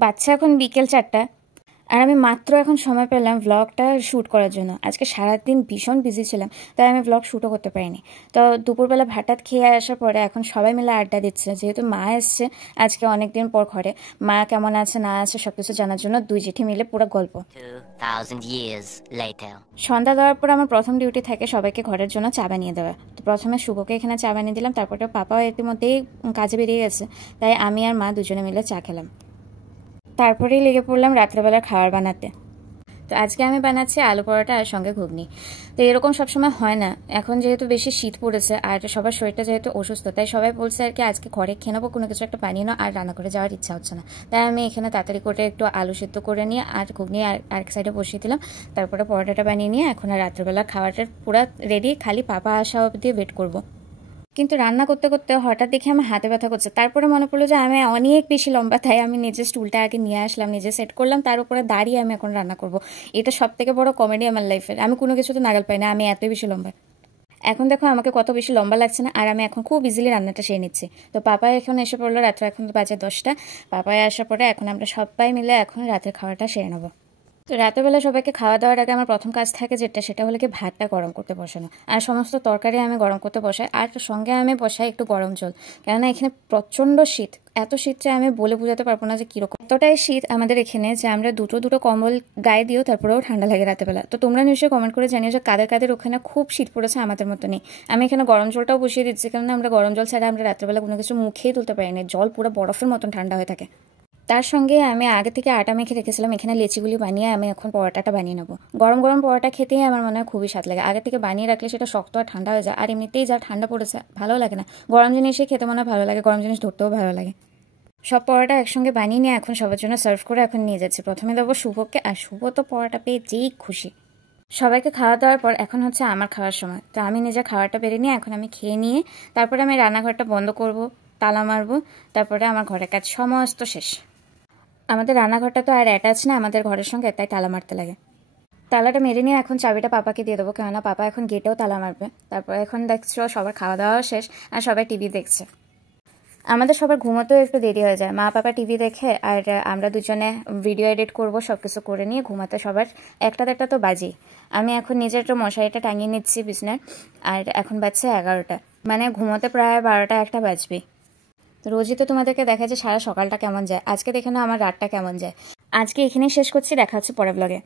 বাচ্চা এখন বিকেল 4টা আর আমি মাত্র এখন সময় পেলাম ব্লগটা শ্যুট করার জন্য। আজকে সারাদিন ভীষণ বিজি ছিলাম, তাই আমি ব্লগ শ্যুটও করতে পারিনি। তো দুপুরবেলা ভাত খেয়ে আসার পরে এখন সবাই মিলে আড্ডা দিচ্ছে, যেহেতু মা এসছে আজকে অনেকদিন পর ঘরে। মা কেমন আছে না আছে সবকিছু জানার জন্য দুই জেঠি মিলে পুরো গল্প। 2000 years later. সন্ধ্যা দেওয়ার পর আমার প্রথম ডিউটি থাকে সবাইকে ঘরের জন্য চা বানিয়ে দেওয়া। তো প্রথমে শুভকে এখানে চা বানিয়ে দিলাম, তারপরে পাপাও ইতিমধ্যেই কাজে বেরিয়ে গেছে, তাই আমি আর মা দুজনে মিলে চা খেলাম। তারপরেই লেগে পড়লাম রাত্রেবেলা খাবার বানাতে। তো আজকে আমি বানাচ্ছি আলু পরোটা আর সঙ্গে ঘুগনি। তো এরকম সবসময় হয় না, এখন যেহেতু বেশি শীত পড়েছে আর সবার শরীরটা যেহেতু অসুস্থ, তাই সবাই বলছে আর কি আজকে ঘরে খেয়ে নেবো, কোনো কিছু একটা বানিয়ে নাও, আর রান্না করে যাওয়ার ইচ্ছা হচ্ছে না। তাই আমি এখানে তাড়াতাড়ি করে একটু আলু সিদ্ধ করে নিয়ে আর ঘুগনি আরেক সাইডে বসিয়ে দিলাম। তারপরে পরোটাটা বানিয়ে নিয়ে এখন আর রাত্রেবেলা খাওয়াটা পুরো রেডি, খালি পাপা আসা অবধি ওয়েট করবো। কিন্তু রান্না করতে করতে হঠাৎ দেখে আমার হাতে ব্যথা করছে। তারপরে মনে পড়লো যে আমি অনেক বেশি লম্বা, তাই আমি নিজের স্টুলটা আগে নিয়ে আসলাম, নিজে সেট করলাম, তার উপরে দাঁড়িয়ে আমি এখন রান্না করব। এটা সব থেকে বড় কমেডি আমার লাইফের। আমি কোনো কিছুতে নাগাল পাই না, আমি এতই বেশি লম্বা। এখন দেখো আমাকে কত বেশি লম্বা লাগছে না, আর আমি এখন খুব ইজিলি রান্নাটা সেরে নিচ্ছি। তো পাপাই এখন এসে পড়লো, রাত্রে এখন বাজে 10টা। পাপাই আসার পরে এখন আমরা সবাই মিলে এখন রাতের খাওয়াটা সেরে নেবো। তো রাতেরবেলা সবাইকে খাওয়া দাওয়ার আগে আমার প্রথম কাজ থাকে সেটা হলো কি ভাতটা গরম করতে বসানো, আর সমস্ত তরকারি আমি গরম করতে বসাই, আর সঙ্গে আমি বসাই একটু গরম জল। কেননা এখানে প্রচণ্ড শীত, এত শীত যে আমি বলে বোঝাতে পারবো না যে কীরকম। এতটাই শীত আমাদের এখানে যে আমরা দুটো কম্বল গায়ে দিও, তারপরেও ঠান্ডা লাগে রাতেরবেলা। তো তোমরা নিশ্চয়ই কমেন্ট করে জানিও যে কাদের কাদের ওখানে খুব শীত পড়েছে, আমাদের মতো নেই। আমি এখানে গরম জলটাও বসিয়ে দিচ্ছি, কেননা আমরা গরম জল ছাড়া আমরা রাতেরবেলা কোনো কিছু মুখেই তুলতে পারি না, জল পুরো বরফের মতন ঠান্ডা হয়ে থাকে। তার সঙ্গে আমি আগে থেকে আটা মেখে রেখেছিলাম, এখানে লেচিগুলি বানিয়ে আমি এখন পরোটাটা বানিয়ে নেবো। গরম গরম পরোটা খেতেই আমার মনে হয় খুবই স্বাদ লাগে। আগে থেকে বানিয়ে রাখলে সেটা শক্ত আর ঠান্ডা হয়ে যায়, আর এমনিতেই যা ঠান্ডা পড়েছে ভালো লাগে না। গরম জিনিসই খেতে মনে হয় ভালো লাগে, গরম জিনিস ধরতেও ভালো লাগে। সব পরোটা একসঙ্গে বানিয়ে নিয়ে এখন সবার জন্য সার্ভ করে এখন নিয়ে যাচ্ছি। প্রথমে দেবো শুভকে, আর শুভ তো পরোটা পেয়ে যেই খুশি। সবাইকে খাওয়া দাওয়ার পর এখন হচ্ছে আমার খাওয়ার সময়। তো আমি নিজের খাবারটা বেড়ে নিয়ে এখন আমি খেয়ে নিয়ে তারপরে আমি রান্নাঘরটা বন্ধ করব, তালা মারবো, তারপরে আমার ঘরের কাজ সমস্ত শেষ। আমাদের রান্নাঘরটা তো আর অ্যাটাচ না আমাদের ঘরের সঙ্গে, তাই তালা মারতে লাগে। তালাটা মেরে নিয়ে এখন চাবিটা পাপাকে দিয়ে দেবো, কেননা পাপা এখন গেটেও তালা মারবে। তারপর এখন দেখছো সবার খাওয়া দাওয়া শেষ আর সবাই টিভি দেখছে। আমাদের সবার ঘুমোতেও একটু দেরি হয়ে যায়, মা পাপা টিভি দেখে আর আমরা দুজনে ভিডিও এডিট করব, সব কিছু করে নিয়ে ঘুমাতে সবার একটা দেড়টা তো বাজেই। আমি এখন নিজের একটু মশারিটা টাঙিয়ে নিচ্ছি বিছনার, আর এখন বাজছে 11টা, মানে ঘুমোতে প্রায় 12টা 1টা বাজবে। তো রোজই তো তোমাদেরকে দেখা যায় সারা সকালটা কেমন যায়, আজকে দেখে না আমার রাতটা কেমন যায়। আজকে এখানেই শেষ করছি, দেখা হচ্ছে পরের ব্লগে।